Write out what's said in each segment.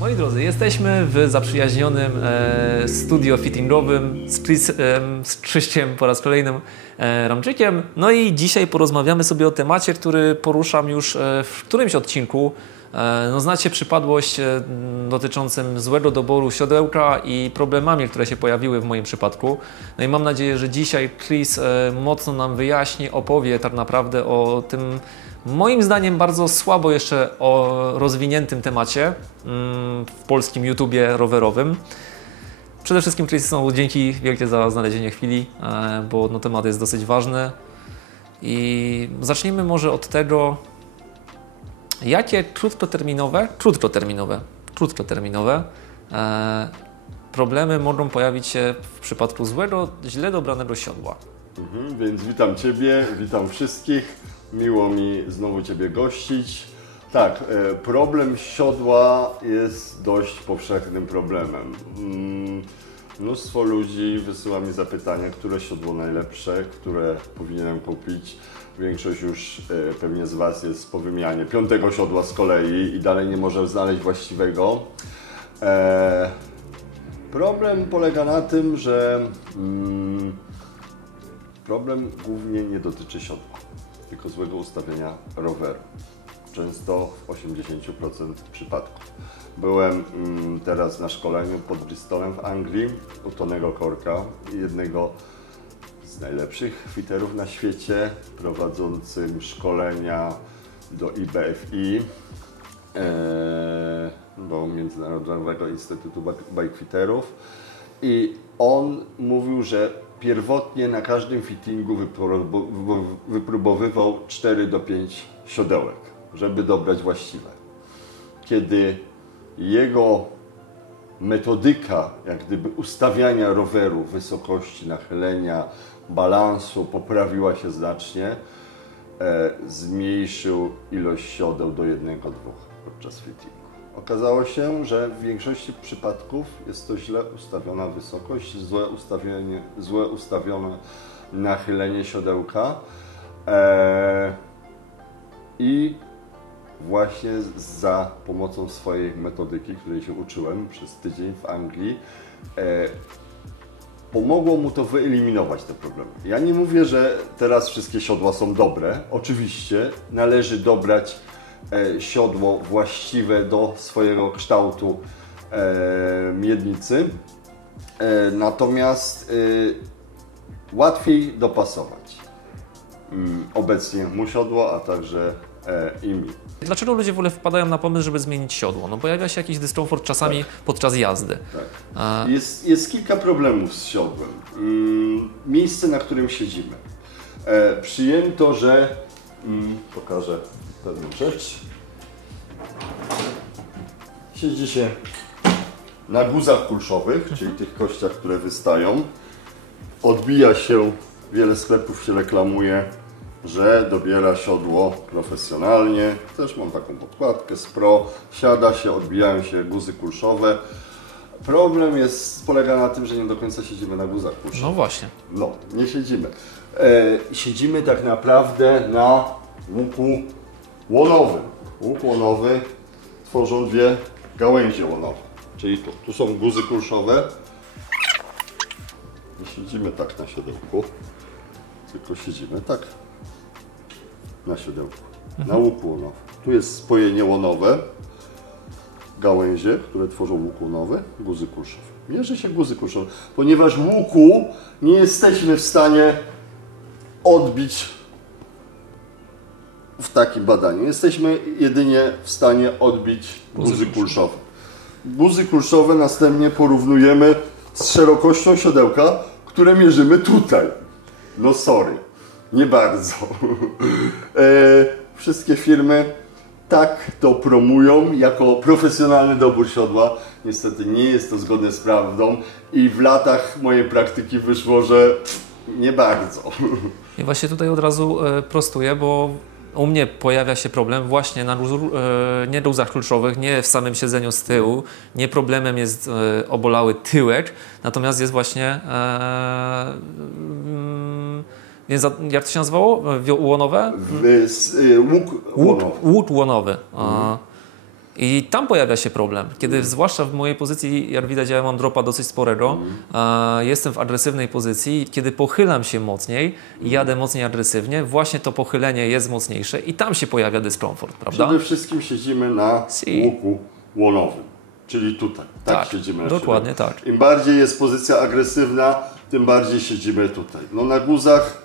Moi drodzy, jesteśmy w zaprzyjaźnionym studio fittingowym z Krzyściem po raz kolejnym Ramczykiem. No i dzisiaj porozmawiamy sobie o temacie, który poruszam już w którymś odcinku. No, znacie przypadłość dotyczącym złego doboru siodełka i problemami, które się pojawiły w moim przypadku. No i mam nadzieję, że dzisiaj Chris mocno nam wyjaśni, opowie tak naprawdę o tym moim zdaniem bardzo słabo jeszcze rozwiniętym temacie w polskim YouTubie rowerowym. Przede wszystkim Chris, dzięki wielkie za znalezienie chwili, bo no, temat jest dosyć ważny. I zacznijmy może od tego, jakie krótkoterminowe problemy mogą pojawić się w przypadku źle dobranego siodła. Więc witam Ciebie, witam wszystkich. Miło mi znowu Ciebie gościć. Tak, problem siodła jest dość powszechnym problemem. Mnóstwo ludzi wysyła mi zapytania, które siodło najlepsze, które powinienem kupić. Większość już pewnie z Was jest po wymianie 5. siodła z kolei i dalej nie może znaleźć właściwego. Problem polega na tym, że problem głównie nie dotyczy siodła, tylko złego ustawienia roweru. Często w 80% przypadków. Byłem teraz na szkoleniu pod Bristolem w Anglii u Tonego Corka, jednego z najlepszych fiterów na świecie, prowadzącym szkolenia do IBFI, do Międzynarodowego Instytutu Bikefiterów, i on mówił, że pierwotnie na każdym fittingu wypróbowywał 4 do 5 siodełek, żeby dobrać właściwe. Kiedy jego metodyka jak gdyby ustawiania roweru, wysokości nachylenia, balansu poprawiła się znacznie, zmniejszył ilość siodeł do 1-2 podczas fittingu. Okazało się, że w większości przypadków jest to źle ustawiona wysokość, złe ustawione nachylenie siodełka i właśnie za pomocą swojej metodyki, której się uczyłem przez tydzień w Anglii, pomogło mu to wyeliminować te problemy. Ja nie mówię, że teraz wszystkie siodła są dobre. Oczywiście należy dobrać siodło właściwe do swojego kształtu miednicy, natomiast łatwiej dopasować obecnie mu siodło, a także i mi. Dlaczego ludzie w ogóle wpadają na pomysł, żeby zmienić siodło? No pojawia się jakiś dyskomfort czasami podczas jazdy. Tak. Jest kilka problemów z siodłem. Miejsce, na którym siedzimy. Przyjęto, że... pokażę pewną rzecz. Siedzi się na guzach kulszowych, czyli tych kościach, które wystają. Odbija się, wiele sklepów się reklamuje, że dobiera siodło profesjonalnie. Też mam taką podkładkę z Pro. Siada się, odbijają się guzy kulszowe. Problem polega na tym, że nie do końca siedzimy na guzach kulszowych. No właśnie. No, nie siedzimy. Siedzimy tak naprawdę na łuku łonowym. Łuk łonowy tworzą 2 gałęzie łonowe. Czyli tu są guzy kulszowe. Nie siedzimy tak na siodełku, tylko siedzimy tak na siodełku, na łuku łonowym. Tu jest spojenie łonowe, gałęzie, które tworzą łuk łonowy, guzy kulszowe. Mierzy się guzy kulszowe, ponieważ łuku nie jesteśmy w stanie odbić w takim badaniu. Jesteśmy jedynie w stanie odbić guzy kulszowe. Guzy kulszowe następnie porównujemy z szerokością siodełka, które mierzymy tutaj. No sorry, nie bardzo. Wszystkie firmy tak to promują jako profesjonalny dobór siodła. Niestety nie jest to zgodne z prawdą i w latach mojej praktyki wyszło, że nie bardzo. I właśnie tutaj od razu prostuję, bo u mnie pojawia się problem właśnie na nie guzach kulszowych, nie w samym siedzeniu z tyłu, nie problemem jest obolały tyłek, natomiast jest właśnie więc jak to się nazywało? Łonowe? Łuk łonowy. Łuk łonowy. I tam pojawia się problem, kiedy zwłaszcza w mojej pozycji, jak widać, ja mam dropa dosyć sporego, jestem w agresywnej pozycji, kiedy pochylam się mocniej i jadę mocniej agresywnie, właśnie to pochylenie jest mocniejsze i tam się pojawia dyskomfort, prawda? Przede wszystkim siedzimy na łuku łonowym, czyli tutaj. Tak siedzimy na dokładnie siebie. tak. Im bardziej jest pozycja agresywna, tym bardziej siedzimy tutaj. No na guzach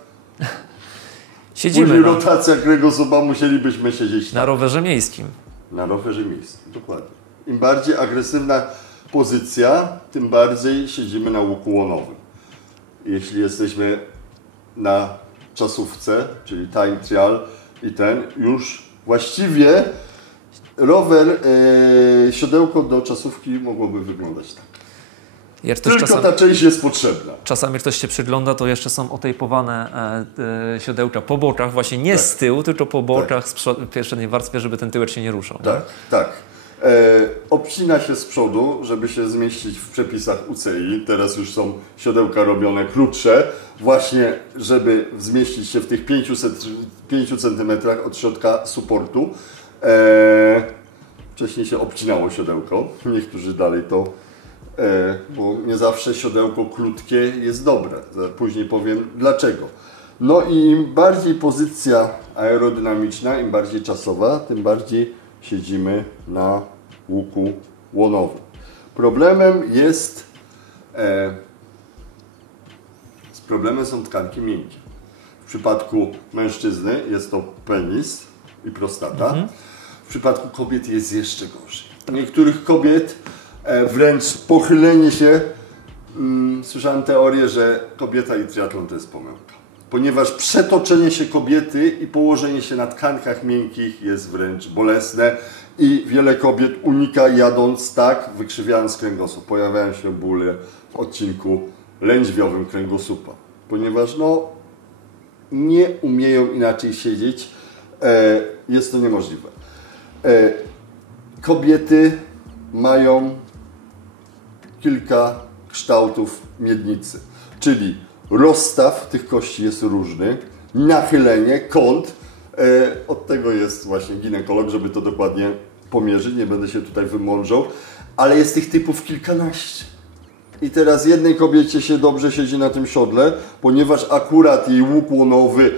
siedzimy później rotacja kręgosłupa, musielibyśmy siedzieć na rowerze miejskim. Na rowerze miejskim, dokładnie. Im bardziej agresywna pozycja, tym bardziej siedzimy na łuku łonowym. Jeśli jesteśmy na czasówce, czyli time trial i już właściwie rower, siodełko do czasówki mogłoby wyglądać tak. Tylko ta część jest potrzebna. Czasami ktoś się przygląda, to jeszcze są otejpowane siodełka po bokach, właśnie nie z tyłu, tylko po bokach w pierwszej warstwie, żeby ten tyłek się nie ruszał. Tak, tak. Obcina się z przodu, żeby się zmieścić w przepisach UCI. Teraz już są siodełka robione krótsze, właśnie żeby zmieścić się w tych 5 cm od środka supportu. Wcześniej się obcinało siodełko, niektórzy dalej to, bo nie zawsze siodełko krótkie jest dobre. Później powiem dlaczego. No i im bardziej pozycja aerodynamiczna, im bardziej czasowa, tym bardziej siedzimy na łuku łonowym. Problemem są tkanki miękkie. W przypadku mężczyzny jest to penis i prostata. W przypadku kobiet jest jeszcze gorzej. U niektórych kobiet wręcz pochylenie się, słyszałem teorię, że kobieta i triatlon to jest pomyłka. Ponieważ przetoczenie się kobiety i położenie się na tkankach miękkich jest wręcz bolesne i wiele kobiet unika jadąc tak, wykrzywiając kręgosłup. Pojawiają się bóle w odcinku lędźwiowym kręgosłupa, ponieważ nie umieją inaczej siedzieć, jest to niemożliwe. Kobiety mają kilka kształtów miednicy, czyli rozstaw tych kości jest różny, nachylenie, kąt, od tego jest właśnie ginekolog, żeby to dokładnie pomierzyć, nie będę się tutaj wymądrzał, ale jest tych typów kilkanaście. I teraz jednej kobiecie się dobrze siedzi na tym siodle, ponieważ akurat jej łuk łonowy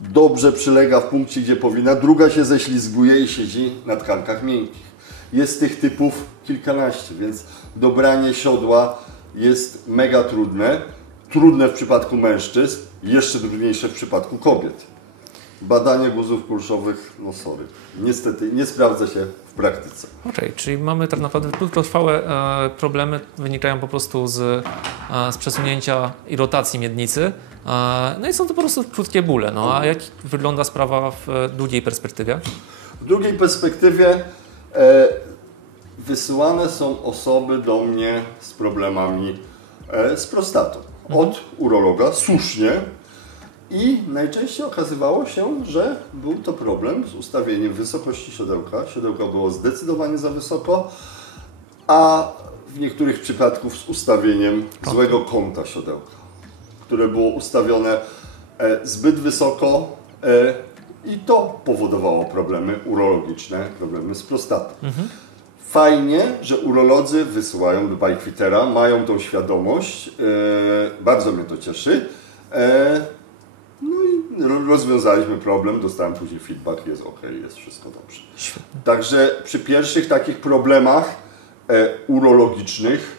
dobrze przylega w punkcie, gdzie powinna, druga się ześlizguje i siedzi na tkankach miękkich. Jest tych typów kilkanaście, więc dobranie siodła jest mega trudne. Trudne w przypadku mężczyzn, jeszcze trudniejsze w przypadku kobiet. Badanie guzów kulszowych, niestety nie sprawdza się w praktyce. Okej, czyli mamy tak naprawdę krótkotrwałe problemy, wynikają po prostu z przesunięcia i rotacji miednicy. No i są to po prostu krótkie bóle. No a jak wygląda sprawa w długiej perspektywie? W długiej perspektywie wysyłane są osoby do mnie z problemami z prostatą. Od urologa, słusznie. I najczęściej okazywało się, że był to problem z ustawieniem wysokości siodełka. Siodełko było zdecydowanie za wysoko, a w niektórych przypadkach z ustawieniem złego kąta siodełka, które było ustawione zbyt wysoko i to powodowało problemy urologiczne, problemy z prostatą. Fajnie, że urolodzy wysyłają do Bikefittera, mają tą świadomość, bardzo mnie to cieszy. No i rozwiązaliśmy problem, dostałem później feedback, jest ok, jest wszystko dobrze. Świetnie. Także przy pierwszych takich problemach urologicznych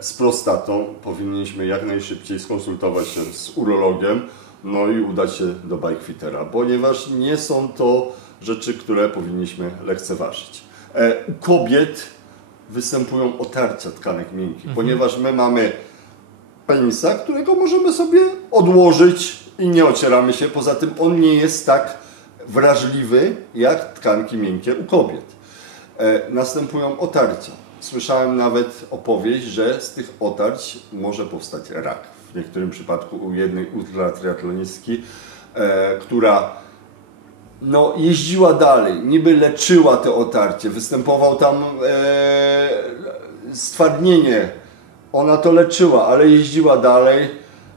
z prostatą powinniśmy jak najszybciej skonsultować się z urologiem, no i udać się do Bikefittera, ponieważ nie są to rzeczy, które powinniśmy lekceważyć. U kobiet występują otarcia tkanek miękkich, ponieważ my mamy penisa, którego możemy sobie odłożyć i nie ocieramy się. Poza tym on nie jest tak wrażliwy jak tkanki miękkie u kobiet. Następują otarcia. Słyszałem nawet opowieść, że z tych otarć może powstać rak. W niektórym przypadku u jednej ultratriatlonistki, która jeździła dalej, niby leczyła te otarcie, występował tam stwardnienie. Ona to leczyła, ale jeździła dalej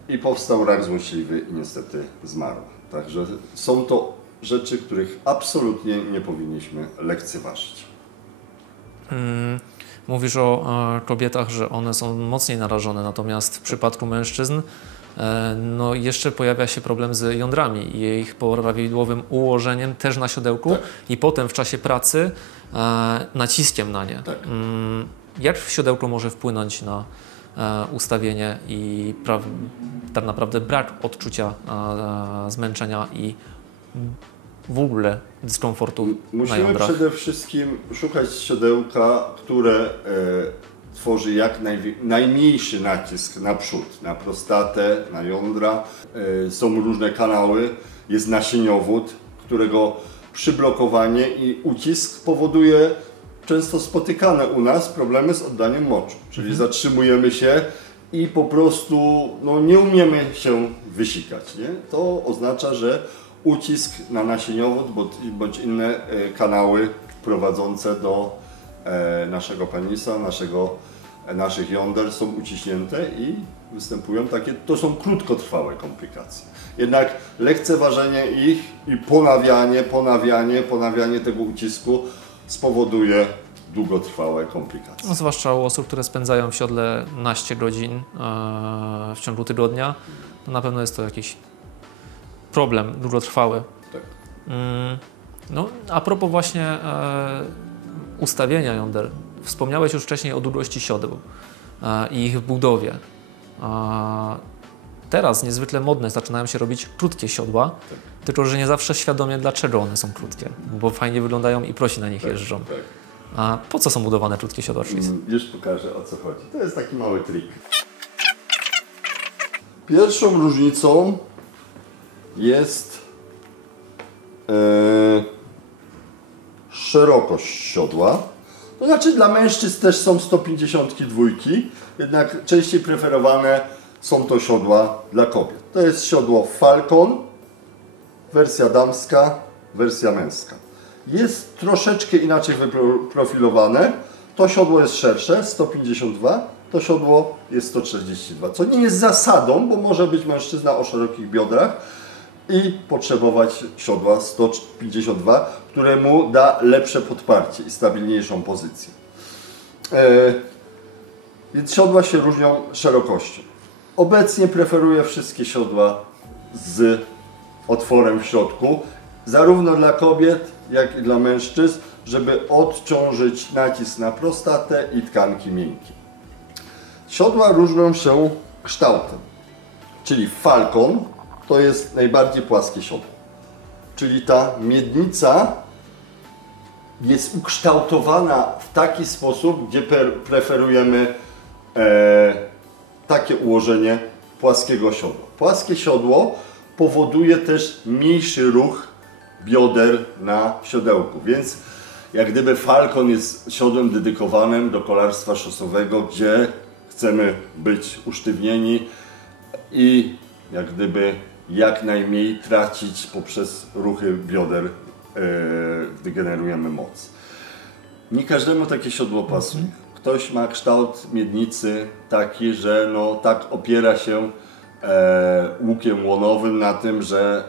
i powstał rak złośliwy i niestety zmarła. Także są to rzeczy, których absolutnie nie powinniśmy lekceważyć. Mówisz o kobietach, że one są mocniej narażone, natomiast w przypadku mężczyzn no jeszcze pojawia się problem z jądrami i ich prawidłowym ułożeniem też na siodełku i potem w czasie pracy naciskiem na nie. Jak siodełko może wpłynąć na ustawienie i tak naprawdę brak odczucia zmęczenia i w ogóle dyskomfortu na Musimy jądrach? przede wszystkim szukać siodełka, które tworzy jak najmniejszy nacisk na przód, na prostatę, na jądra. Są różne kanały, jest nasieniowód, którego przyblokowanie i ucisk powoduje często spotykane u nas problemy z oddaniem moczu. Czyli zatrzymujemy się i po prostu nie umiemy się wysikać. Nie? To oznacza, że ucisk na nasieniowód bądź inne kanały prowadzące do naszego penisa, naszych jąder są uciśnięte i występują to są krótkotrwałe komplikacje. Jednak lekceważenie ich i ponawianie tego ucisku spowoduje długotrwałe komplikacje. No, zwłaszcza u osób, które spędzają w siodle naście godzin w ciągu tygodnia, to na pewno jest to jakiś problem długotrwały. Tak. No, a propos właśnie ustawienia jąder. Wspomniałeś już wcześniej o długości siodeł i ich budowie. Teraz niezwykle modne zaczynają się robić krótkie siodła, tylko że nie zawsze świadomie, dlaczego one są krótkie, bo fajnie wyglądają i prosi na nich jeżdżą. Tak. A po co są budowane krótkie siodła? Już pokażę, o co chodzi. To jest taki mały trik. Pierwszą różnicą jest szerokość siodła. To znaczy dla mężczyzn też są 152, jednak częściej preferowane są to siodła dla kobiet. To jest siodło Falcon, wersja damska, wersja męska. Jest troszeczkę inaczej wyprofilowane. To siodło jest szersze, 152, to siodło jest 142, co nie jest zasadą, bo może być mężczyzna o szerokich biodrach i potrzebować siodła 152, które mu da lepsze podparcie i stabilniejszą pozycję. Więc siodła się różnią szerokością. Obecnie preferuję wszystkie siodła z otworem w środku, zarówno dla kobiet, jak i dla mężczyzn, żeby odciążyć nacisk na prostatę i tkanki miękkie. Siodła różnią się kształtem, czyli Falcon to jest najbardziej płaskie siodło, czyli ta miednica jest ukształtowana w taki sposób, gdzie preferujemy takie ułożenie płaskiego siodła. Płaskie siodło powoduje też mniejszy ruch bioder na siodełku, więc jak gdyby Falcon jest siodłem dedykowanym do kolarstwa szosowego, gdzie chcemy być usztywnieni i jak gdyby jak najmniej tracić poprzez ruchy bioder, gdy generujemy moc. Nie każdemu takie siodło pasuje. Ktoś ma kształt miednicy taki, że tak opiera się łukiem łonowym na tym, że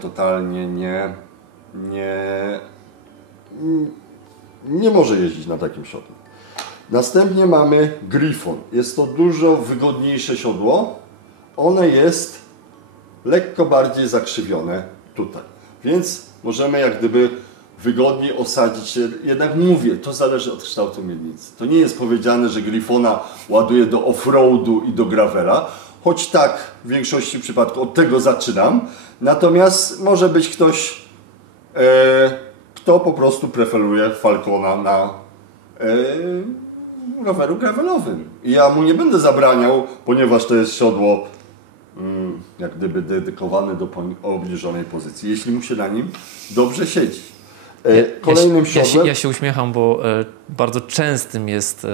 totalnie nie może jeździć na takim siodle. Następnie mamy Griffon. Jest to dużo wygodniejsze siodło. One jest lekko bardziej zakrzywione tutaj. Więc możemy jak gdyby wygodniej osadzić się. Jednak mówię, to zależy od kształtu miednicy. To nie jest powiedziane, że Griffona ładuje do off-roadu i do gravela. Choć tak, w większości przypadków od tego zaczynam. Natomiast może być ktoś, kto po prostu preferuje Falcona na roweru gravelowym. I ja mu nie będę zabraniał, ponieważ to jest siodło jak gdyby dedykowane do obniżonej pozycji, jeśli mu się na nim dobrze siedzi. Kolejnym siodłem... Ja się uśmiecham, bo bardzo częstym jest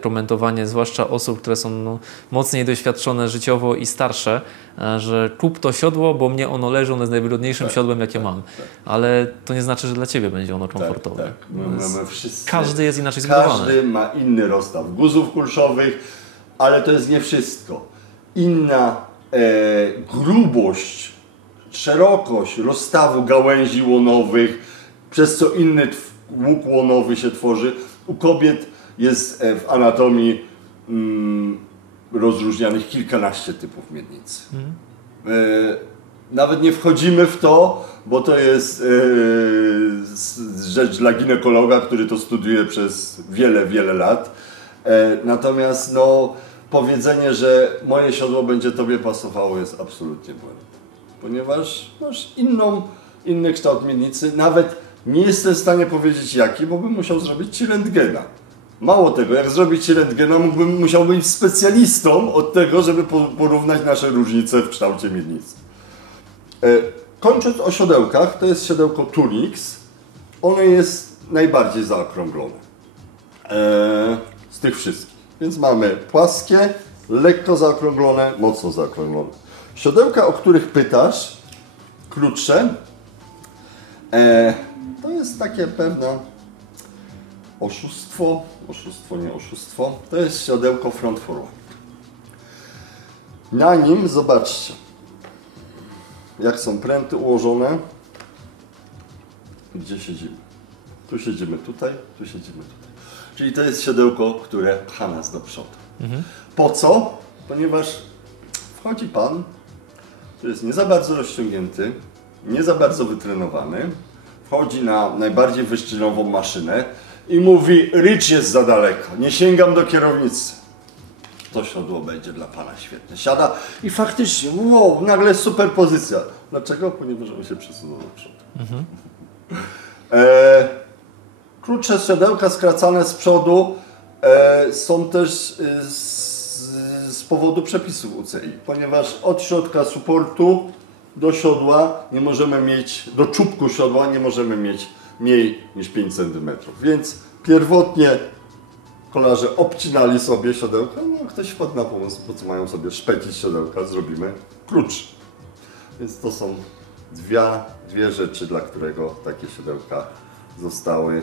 komentowanie, zwłaszcza osób, które są mocniej doświadczone życiowo i starsze, że kup to siodło, bo mnie ono leży, ono jest najwygodniejszym siodłem, jakie mam. Ale to nie znaczy, że dla Ciebie będzie ono komfortowe. Tak. My wszyscy, każdy jest inaczej zbudowany. Każdy ma inny rozstaw guzów kulszowych, ale to jest nie wszystko. Inna grubość, szerokość rozstawu gałęzi łonowych, przez co inny łuk łonowy się tworzy. u kobiet jest w anatomii rozróżnianych kilkanaście typów miednicy. Nawet nie wchodzimy w to, bo to jest rzecz dla ginekologa, który to studiuje przez wiele, wiele lat. Natomiast no, powiedzenie, że moje siodło będzie tobie pasowało, jest absolutnie błędne. Ponieważ masz inny kształt miednicy. Nawet nie jestem w stanie powiedzieć jaki, bo bym musiał zrobić ci rentgena. Mało tego, jak zrobić ci rentgena, musiał być specjalistą od tego, żeby porównać nasze różnice w kształcie miednicy. Kończąc o siodełkach, to jest siodełko Tunix. Ono jest najbardziej zaokrąglone z tych wszystkich. Więc mamy płaskie, lekko zaokrąglone, mocno zaokrąglone. Siodełka, o których pytasz, krótsze, to jest takie pewne oszustwo, nie oszustwo, to jest siodełko front forward. Na nim, zobaczcie, jak są pręty ułożone, gdzie siedzimy. Tu siedzimy tutaj, tu siedzimy tutaj. Czyli to jest siodełko, które pcha nas do przodu. Po co? Ponieważ wchodzi pan, który jest nie za bardzo rozciągnięty, nie za bardzo wytrenowany, wchodzi na najbardziej wyszczynową maszynę i mówi: rycz jest za daleko, nie sięgam do kierownicy. To siodło będzie dla pana świetne. Siada i faktycznie, wow, nagle super pozycja. Dlaczego? Ponieważ on się przesunął do przodu. Krótsze siodełka skracane z przodu są też z powodu przepisów UCI, ponieważ od środka suportu do siodła nie możemy mieć, do czubku siodła nie możemy mieć mniej niż 5 cm. Więc pierwotnie kolarze obcinali sobie siodełka, no ktoś wpadł na pomysł, po co mają sobie szpecić siodełka, zrobimy krótsze. Więc to są dwie rzeczy, dla którego takie siodełka zostały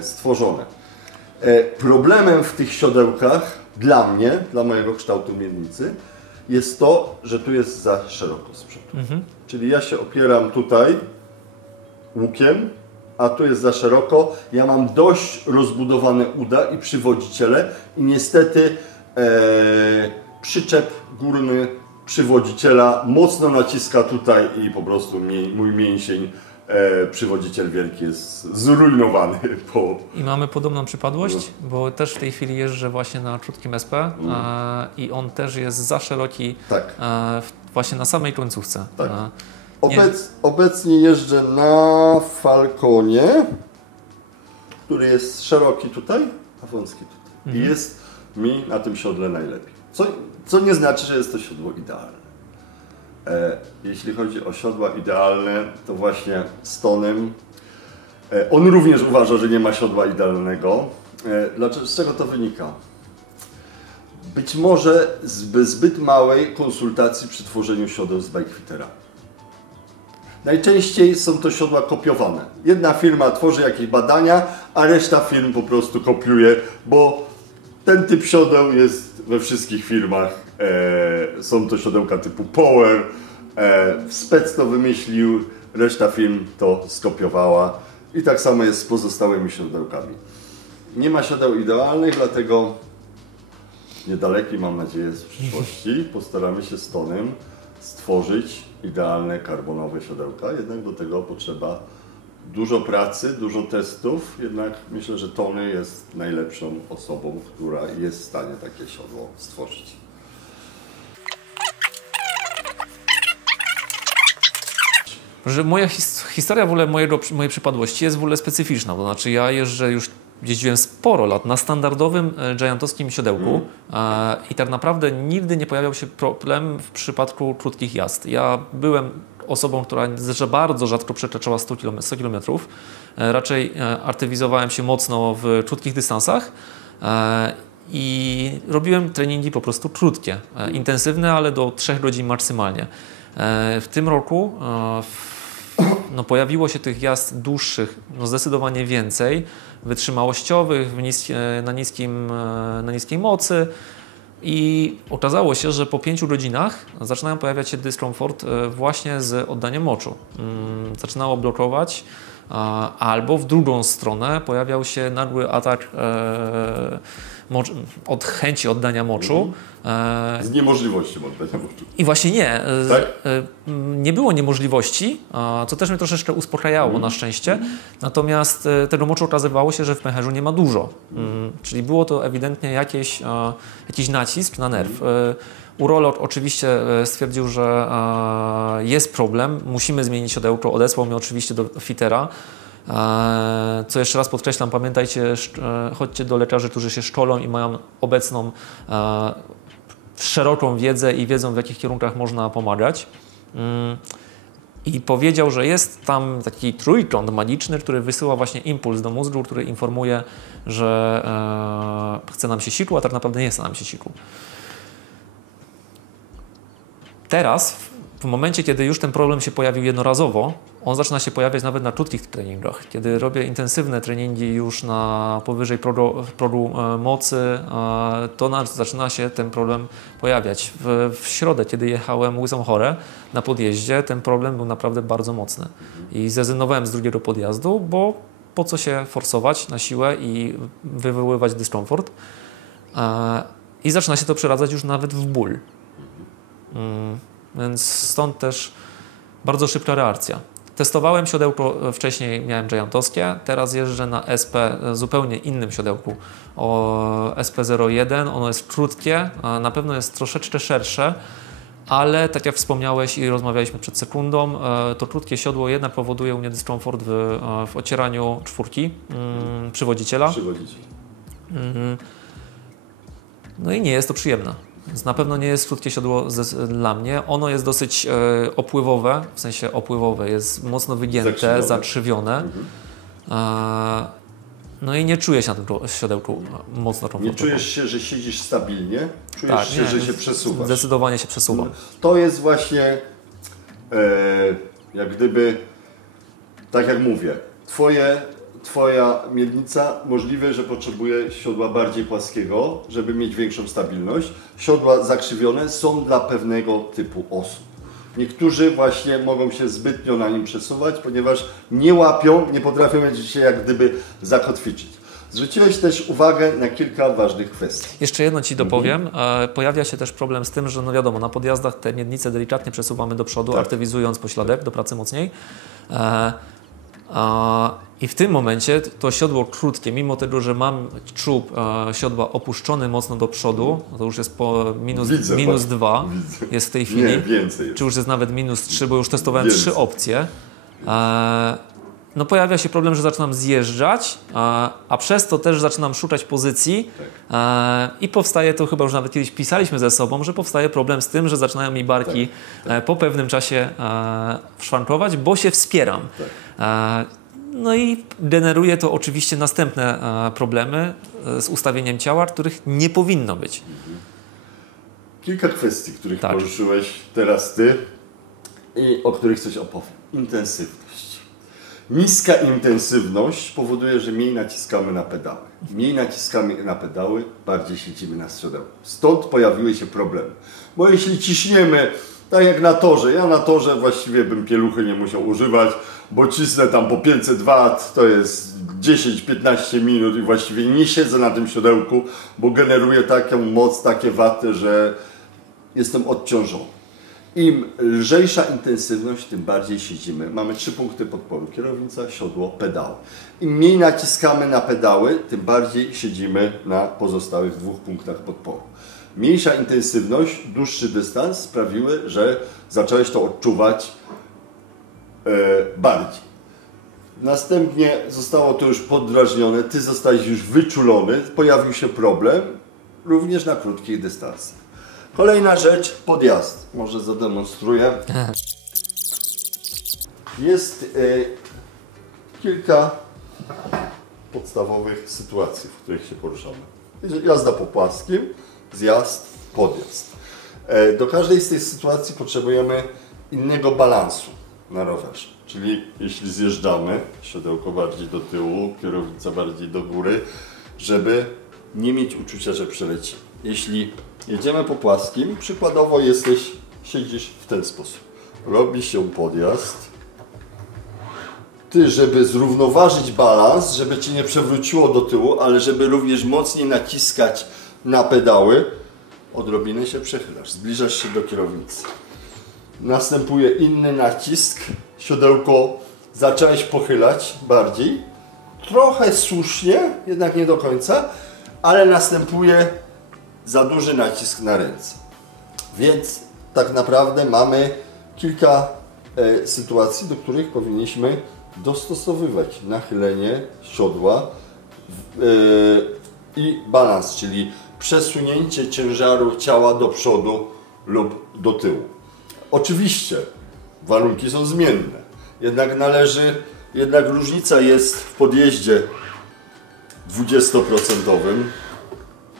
stworzone. Problemem w tych siodełkach dla mnie, dla mojego kształtu miednicy, jest to, że tu jest za szeroko z przodu. Czyli ja się opieram tutaj łukiem, a tu jest za szeroko. Ja mam dość rozbudowane uda i przywodziciele i niestety przyczep górny przywodziciela mocno naciska tutaj i po prostu mój mięsień, przywodziciel wielki jest zrujnowany. I mamy podobną przypadłość, bo też w tej chwili jeżdżę właśnie na krótkim SP i on też jest za szeroki, tak. Właśnie na samej końcówce. Tak. Obecnie jeżdżę na Falconie, który jest szeroki tutaj, a wąski tutaj. I jest mi na tym siodle najlepiej. Co nie znaczy, że jest to siodło idealne. Jeśli chodzi o siodła idealne, to właśnie z Tonym. On również uważa, że nie ma siodła idealnego. Z czego to wynika? Być może z zbyt małej konsultacji przy tworzeniu siodeł z Bikefittera. Najczęściej są to siodła kopiowane. Jedna firma tworzy jakieś badania, a reszta firm po prostu kopiuje, bo ten typ siodeł jest we wszystkich firmach. Są to siodełka typu Power. Spec to wymyślił, reszta firm to skopiowała. I tak samo jest z pozostałymi siodełkami. Nie ma siodeł idealnych, dlatego w niedalekiej, mam nadzieję, z przyszłości postaramy się z Tonem stworzyć idealne karbonowe siodełka. Jednak do tego potrzeba dużo pracy, dużo testów. Jednak myślę, że Tony jest najlepszą osobą, która jest w stanie takie siodło stworzyć. Że moja historia w ogóle mojej przypadłości jest w ogóle specyficzna, to znaczy ja jeździłem sporo lat na standardowym giantowskim siodełku i tak naprawdę nigdy nie pojawiał się problem w przypadku krótkich jazd. Ja byłem osobą, która bardzo rzadko przekraczała 100 km. Raczej aktywizowałem się mocno w krótkich dystansach i robiłem treningi po prostu krótkie, intensywne, ale do 3 godzin maksymalnie. W tym roku pojawiło się tych jazd dłuższych zdecydowanie więcej, wytrzymałościowych, na niskiej mocy i okazało się, że po 5 godzinach zaczynają pojawiać się dyskomfort właśnie z oddaniem moczu. Zaczynało blokować, albo w drugą stronę pojawiał się nagły atak od chęci oddania moczu. Z niemożliwością oddania moczu. I właśnie nie. Tak? Nie było niemożliwości, co też mnie troszeczkę uspokajało na szczęście. Natomiast tego moczu okazywało się, że w pęcherzu nie ma dużo. Czyli było to ewidentnie jakiś nacisk na nerw. Urolog oczywiście stwierdził, że jest problem, musimy zmienić siodełko, odesłał mnie oczywiście do fitera. Co jeszcze raz podkreślam, pamiętajcie, chodźcie do lekarzy, którzy się szkolą i mają obecną szeroką wiedzę i wiedzą, w jakich kierunkach można pomagać. I powiedział, że jest tam taki trójkąt magiczny, który wysyła właśnie impuls do mózgu, który informuje, że chce nam się siku, a tak naprawdę nie chce nam się siku. Teraz, w momencie, kiedy już ten problem się pojawił jednorazowo, on zaczyna się pojawiać nawet na krótkich treningach. Kiedy robię intensywne treningi już na powyżej progu mocy, to zaczyna się ten problem pojawiać. W środę, kiedy jechałem Łysą Chorę na podjeździe, ten problem był naprawdę bardzo mocny. I zrezygnowałem z drugiego podjazdu, bo po co się forsować na siłę i wywoływać dyskomfort. I zaczyna się to przeradzać już nawet w ból. Więc stąd też bardzo szybka reakcja. Testowałem siodełko, wcześniej miałem giantowskie, teraz jeżdżę na SP zupełnie innym siodełku, o SP01, ono jest krótkie, na pewno jest troszeczkę szersze, ale tak jak wspomniałeś i rozmawialiśmy przed sekundą, to krótkie siodło jednak powoduje u mnie dyskomfort w ocieraniu czwórki przywodziciela. No i nie jest to przyjemne. Więc na pewno nie jest krótkie siodło dla mnie. Ono jest dosyć opływowe, w sensie opływowe, jest mocno wygięte, zakrzywione. No i nie czuję się na tym siodełku mocno komfortowo. Nie czujesz się, że siedzisz stabilnie? Czujesz się, że się przesuwasz? Zdecydowanie się przesuwam. To jest właśnie, jak gdyby, tak jak mówię, Twoja miednica możliwe, że potrzebuje siodła bardziej płaskiego, żeby mieć większą stabilność. Siodła zakrzywione są dla pewnego typu osób. Niektórzy właśnie mogą się zbytnio na nim przesuwać, ponieważ nie łapią, nie potrafią się jak gdyby zakotwiczyć. Zwróciłeś też uwagę na kilka ważnych kwestii. Jeszcze jedno Ci dopowiem. Pojawia się też problem z tym, że no wiadomo, na podjazdach te miednice delikatnie przesuwamy do przodu, tak, aktywizując pośladek do pracy mocniej. I w tym momencie to siodło krótkie, mimo tego, że mam czub siodła opuszczony mocno do przodu, to już jest po minus 2 jest w tej chwili, nie, więcej jest. Czy już jest nawet minus 3, bo już testowałem 3 opcje. No pojawia się problem, że zaczynam zjeżdżać, a przez to też zaczynam szukać pozycji i powstaje to, chyba już nawet kiedyś pisaliśmy ze sobą, że powstaje problem z tym, że zaczynają mi barki po pewnym czasie szwankować, bo się wspieram. No i generuje to oczywiście następne problemy z ustawieniem ciała, których nie powinno być. Kilka kwestii, których poruszyłeś teraz Ty i o których coś opowiem. Intensywność. Niska intensywność powoduje, że mniej naciskamy na pedały. Mniej naciskamy na pedały, bardziej siedzimy na siodełku. Stąd pojawiły się problemy. Bo jeśli ciśniemy, tak jak na torze, ja na torze właściwie bym pieluchy nie musiał używać, bo cisnę tam po 500 W, to jest 10-15 minut i właściwie nie siedzę na tym siodełku, bo generuję taką moc, takie waty, że jestem odciążony. Im lżejsza intensywność, tym bardziej siedzimy. Mamy 3 punkty podporu: kierownica, siodło, pedały. Im mniej naciskamy na pedały, tym bardziej siedzimy na pozostałych 2 punktach podporu. Mniejsza intensywność, dłuższy dystans sprawiły, że zacząłeś to odczuwać bardziej. Następnie zostało to już poddrażnione, Ty zostałeś już wyczulony, pojawił się problem, również na krótkich dystansach. Kolejna rzecz, podjazd. Może zademonstruję. Jest kilka podstawowych sytuacji, w których się poruszamy. Jazda po płaskim, zjazd, podjazd. Do każdej z tych sytuacji potrzebujemy innego balansu na rowerze. Czyli jeśli zjeżdżamy, siodełko bardziej do tyłu, kierownica bardziej do góry, żeby nie mieć uczucia, że przeleci. Jeśli jedziemy po płaskim, przykładowo siedzisz w ten sposób. Robi się podjazd. żeby zrównoważyć balans, żeby Cię nie przewróciło do tyłu, ale żeby również mocniej naciskać na pedały, odrobinę się przechylasz, zbliżasz się do kierownicy. Następuje inny nacisk, siodełko zacząłeś pochylać bardziej, trochę słusznie, jednak nie do końca, ale następuje za duży nacisk na ręce. Więc tak naprawdę mamy kilka sytuacji, do których powinniśmy dostosowywać nachylenie siodła i balans, czyli przesunięcie ciężaru ciała do przodu lub do tyłu. Oczywiście warunki są zmienne, jednak różnica jest w podjeździe 20%,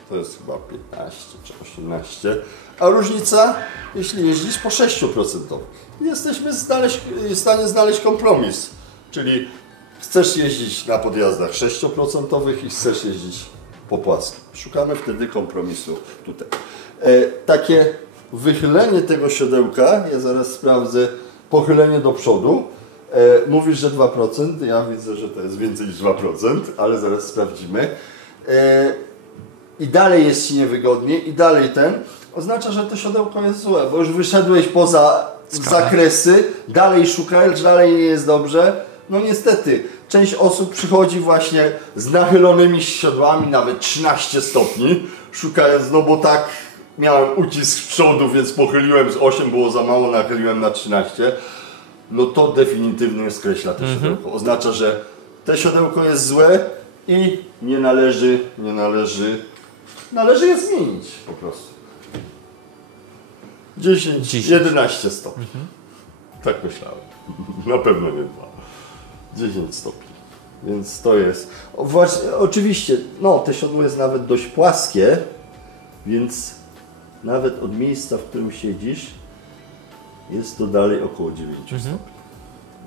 to jest chyba 15 czy 18, a różnica, jeśli jeździsz po 6%. Jesteśmy w stanie znaleźć kompromis, czyli chcesz jeździć na podjazdach 6% i chcesz jeździć po płaskim. Szukamy wtedy kompromisu tutaj. Takie wychylenie tego siodełka, ja zaraz sprawdzę, pochylenie do przodu. Mówisz, że 2%, ja widzę, że to jest więcej niż 2%, ale zaraz sprawdzimy. I dalej jest Ci niewygodnie i dalej oznacza, że to siodełko jest złe, bo już wyszedłeś poza zakresy, dalej szukasz, dalej nie jest dobrze. No niestety, część osób przychodzi właśnie z nachylonymi siodłami, nawet 13 stopni, szukając, no bo tak miałem ucisk z przodu, więc pochyliłem z 8, było za mało, nachyliłem na 13. No to definitywnie skreśla to siodełko. Oznacza, że to siodełko jest złe i należy je zmienić po prostu. 11 stopni. Tak myślałem. Na pewno nie 2. 10 stopni. Więc to jest... Oczywiście, no te siodło jest nawet dość płaskie, więc nawet od miejsca, w którym siedzisz, jest to dalej około 9 stopni.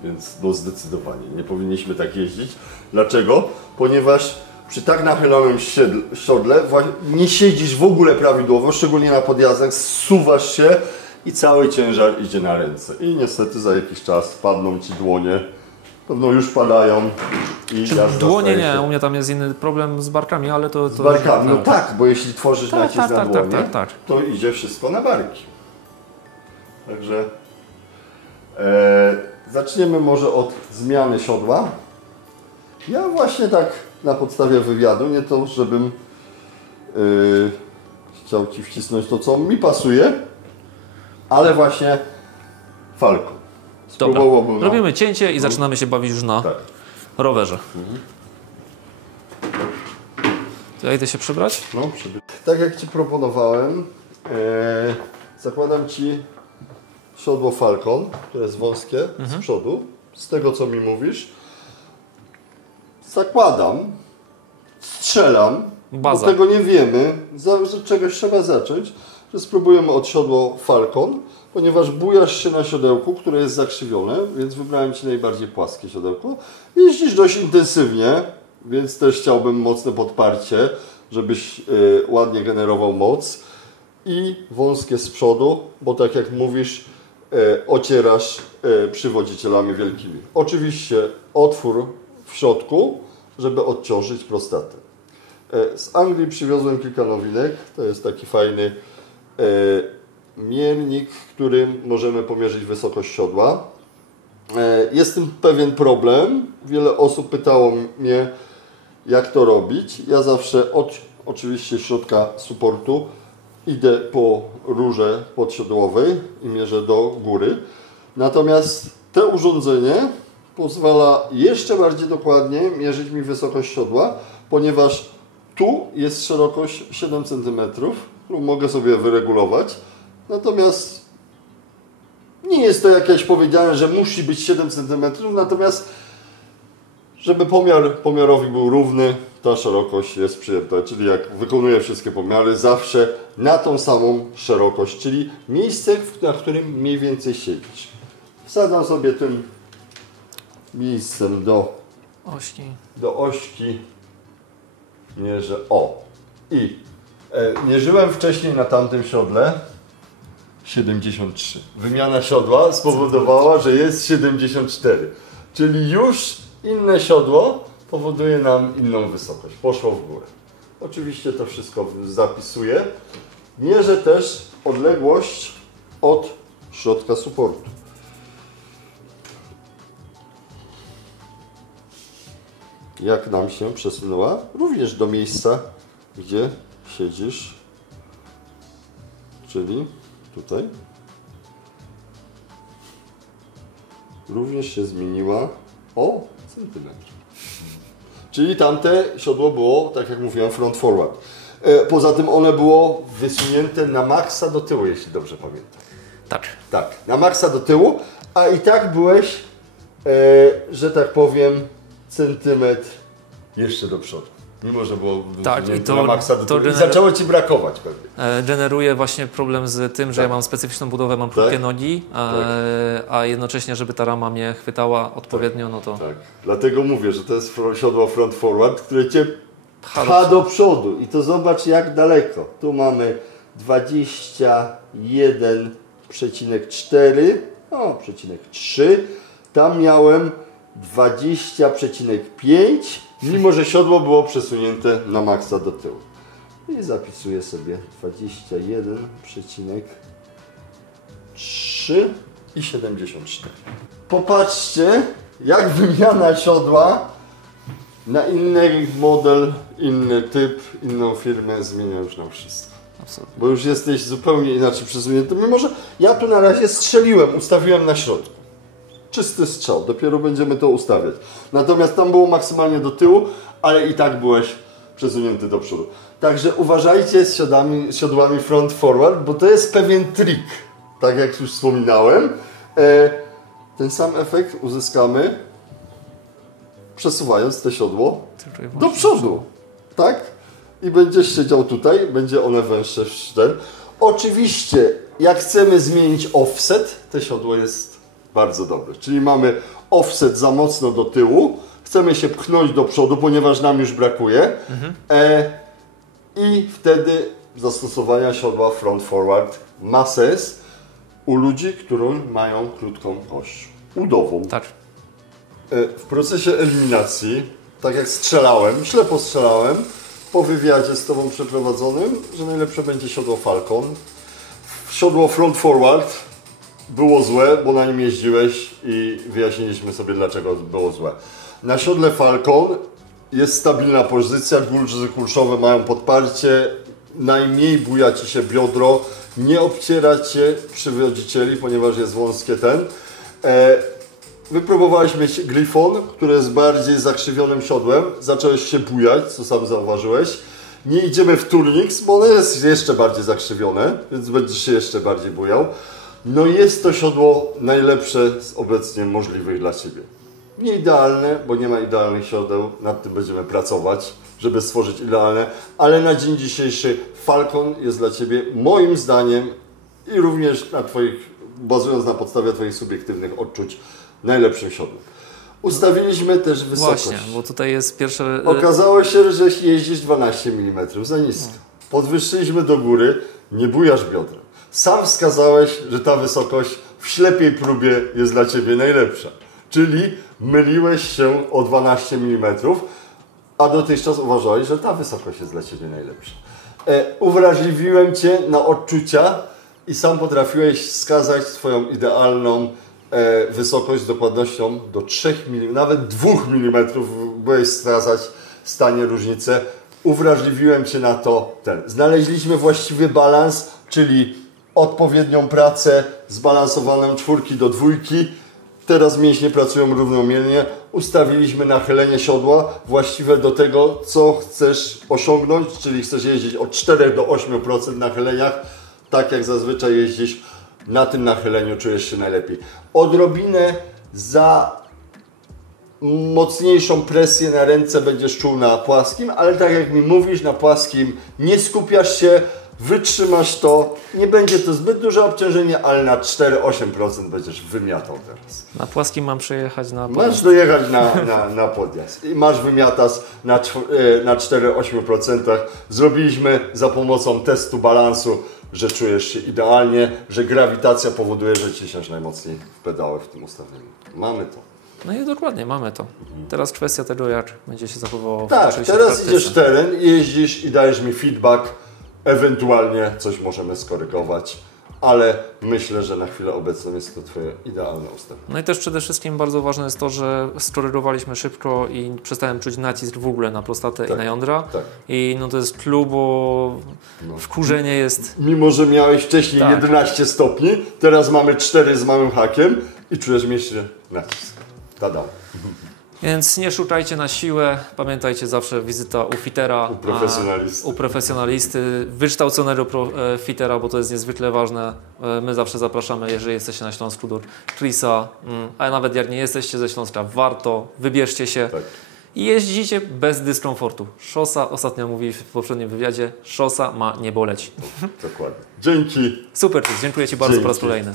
Więc no zdecydowanie nie powinniśmy tak jeździć. Dlaczego? Ponieważ przy tak nachylonym siodle nie siedzisz w ogóle prawidłowo, szczególnie na podjazdach, zsuwasz się i cały ciężar idzie na ręce. I niestety za jakiś czas padną Ci dłonie. Pewno już padają i dłonie nie, u mnie tam jest inny problem z barkami, ale to... Z barkami, no tak, bo jeśli tworzysz nacisk na dłonie, to idzie wszystko na barki. Także zaczniemy może od zmiany siodła. Ja właśnie tak na podstawie wywiadu, nie to żebym chciał Ci wcisnąć to, co mi pasuje, ale właśnie Falcon. Dobra, robimy cięcie i zaczynamy się bawić już na rowerze. To ja idę się przebrać? No, tak jak Ci proponowałem, zakładam Ci siodło Falcon, które jest wąskie z przodu. Z tego, co mi mówisz, zakładam, strzelam, bo tego nie wiemy, z czegoś trzeba zacząć, że spróbujemy od siodło Falcon, ponieważ bujasz się na siodełku, które jest zakrzywione, więc wybrałem Ci najbardziej płaskie siodełko. Jeździsz dość intensywnie, więc też chciałbym mocne podparcie, żebyś ładnie generował moc. I wąskie z przodu, bo tak jak mówisz, ocierasz przywodzicielami wielkimi. Oczywiście otwór w środku, żeby odciążyć prostatę. Z Anglii przywiozłem kilka nowinek. To jest taki fajny miernik, którym możemy pomierzyć wysokość siodła. Jest z tym pewien problem. Wiele osób pytało mnie, jak to robić. Ja zawsze od oczywiście środka supportu idę po rurze podsiodłowej i mierzę do góry. Natomiast to urządzenie pozwala jeszcze bardziej dokładnie mierzyć mi wysokość siodła, ponieważ tu jest szerokość 7 cm, którą mogę sobie wyregulować. Natomiast nie jest to jakieś powiedziane, że musi być 7 cm, natomiast żeby pomiarowi był równy, ta szerokość jest przyjęta. Czyli jak wykonuję wszystkie pomiary, zawsze na tą samą szerokość, czyli miejsce, na którym mniej więcej siedzisz. Wsadzam sobie tym miejscem do ośki, mierzę, i mierzyłem wcześniej na tamtym siodle 73. Wymiana siodła spowodowała, że jest 74. Czyli już inne siodło powoduje nam inną wysokość. Poszło w górę. Oczywiście to wszystko zapisuję. Mierzę też odległość od środka supportu. Jak nam się przesunęła? Również do miejsca, gdzie siedzisz. Czyli tutaj. Również się zmieniła o centymetr. Czyli tamte siodło było, tak jak mówiłem, front forward. Poza tym one było wysunięte na maksa do tyłu, jeśli dobrze pamiętam. Tak. Tak, na maksa do tyłu, a i tak byłeś, że tak powiem, centymetr jeszcze do przodu. Mimo, że było wysunięte na maksa do tyłu. I zaczęło Ci brakować pewnie. Generuje właśnie problem z tym, że ja mam specyficzną budowę, mam krótkie nogi, a jednocześnie, żeby ta rama mnie chwytała odpowiednio, no to... Tak, dlatego mówię, że to jest siodło front forward, które Cię pcha do przodu. I to zobacz jak daleko. Tu mamy 21,4, o, przecinek 3. Tam miałem 20,5, mimo że siodło było przesunięte na maksa do tyłu. I zapisuję sobie 21,3 i 74. Popatrzcie, jak wymiana siodła na inny model, inny typ, inną firmę zmienia już nam wszystko. Absolutnie. Bo już jesteś zupełnie inaczej przesunięty, mimo że ja tu na razie strzeliłem, ustawiłem na środku. Czysty strzał, dopiero będziemy to ustawiać. Natomiast tam było maksymalnie do tyłu, ale i tak byłeś przesunięty do przodu. Także uważajcie z siodłami front forward, bo to jest pewien trik. Tak jak już wspominałem, ten sam efekt uzyskamy przesuwając te siodło do przodu. Tak? I będziesz siedział tutaj, będzie one węższe w ten. Oczywiście, jak chcemy zmienić offset, to siodło jest bardzo dobre. Czyli mamy offset za mocno do tyłu, chcemy się pchnąć do przodu, ponieważ nam już brakuje. I wtedy zastosowania siodła front forward ma sens u ludzi, którzy mają krótką kość udową. Tak. W procesie eliminacji, tak jak strzelałem, ślepo strzelałem, po wywiadzie z Tobą przeprowadzonym, że najlepsze będzie siodło Falcon. Siodło front forward było złe, bo na nim jeździłeś i wyjaśniliśmy sobie, dlaczego było złe. Na siodle Falcon jest stabilna pozycja, guzy kulszowe mają podparcie, najmniej buja Ci się biodro, nie obciera Cię przy wodzicieli, ponieważ jest wąskie ten. Wypróbowaliśmy Gryfon, który jest bardziej zakrzywionym siodłem. Zacząłeś się bujać, co sam zauważyłeś. Nie idziemy w Turnix, bo ono jest jeszcze bardziej zakrzywione, więc będziesz się jeszcze bardziej bujał. No jest to siodło najlepsze z obecnie możliwych dla Ciebie. Nie idealne, bo nie ma idealnych siodeł, nad tym będziemy pracować, żeby stworzyć idealne, ale na dzień dzisiejszy Falcon jest dla Ciebie moim zdaniem i również bazując na podstawie Twoich subiektywnych odczuć, najlepszym siodłem. Ustawiliśmy też wysokość. Właśnie, bo tutaj jest pierwsze... Okazało się, że jeździsz 12 mm za nisko. Podwyższyliśmy do góry, nie bujasz biodrem. Sam wskazałeś, że ta wysokość w ślepiej próbie jest dla Ciebie najlepsza. Czyli myliłeś się o 12 mm, a dotychczas uważałeś, że ta wysokość jest dla Ciebie najlepsza. Uwrażliwiłem Cię na odczucia i sam potrafiłeś wskazać swoją idealną wysokość z dokładnością do 3 mm, nawet 2 mm byłeś wskazać w stanie różnicę. Uwrażliwiłem Cię na to. Znaleźliśmy właściwy balans, czyli odpowiednią pracę zbalansowaną 4 do 2. Teraz mięśnie pracują równomiernie. Ustawiliśmy nachylenie siodła właściwe do tego, co chcesz osiągnąć, czyli chcesz jeździć od 4 do 8% w nachyleniach, tak jak zazwyczaj jeździsz. Na tym nachyleniu czujesz się najlepiej. Odrobinę za mocniejszą presję na ręce będziesz czuł na płaskim, ale tak jak mi mówisz, na płaskim nie skupiasz się, wytrzymasz to, nie będzie to zbyt duże obciążenie, ale na 4-8% będziesz wymiatał teraz. Na płaskim mam przejechać na podjazd. Masz dojechać na podjazd i masz wymiatas na 4-8%. Zrobiliśmy za pomocą testu balansu, że czujesz się idealnie, że grawitacja powoduje, że ciśniesz najmocniej w pedały w tym ustawieniu. Mamy to. No i dokładnie, mamy to. Teraz kwestia tego, jak będzie się zachowywało Tak, oczywiście w teraz praktyce. idziesz w teren, jeździsz i dajesz mi feedback, ewentualnie coś możemy skorygować, ale myślę, że na chwilę obecną jest to Twoje idealne ustawienie. No i też przede wszystkim bardzo ważne jest to, że skorygowaliśmy szybko i przestałem czuć nacisk w ogóle na prostatę i na jądra. Tak. I no to jest clue, bo wkurzenie jest... Mimo, że miałeś wcześniej Tak. 11 stopni, teraz mamy 4 z małym hakiem i czujesz jeszcze nacisk. Tada. Więc nie szukajcie na siłę, pamiętajcie zawsze wizyta u fitera, U profesjonalisty. u profesjonalisty, wykształconego fitera, bo to jest niezwykle ważne. My zawsze zapraszamy, jeżeli jesteście na Śląsku, do Chrisa, a nawet jak nie jesteście ze Śląska, warto, wybierzcie się Tak. i jeździcie bez dyskomfortu. Szosa, ostatnio mówili w poprzednim wywiadzie, szosa ma nie boleć. Dokładnie. Dzięki. Super, dziękuję Ci bardzo po raz Dzięki. kolejny.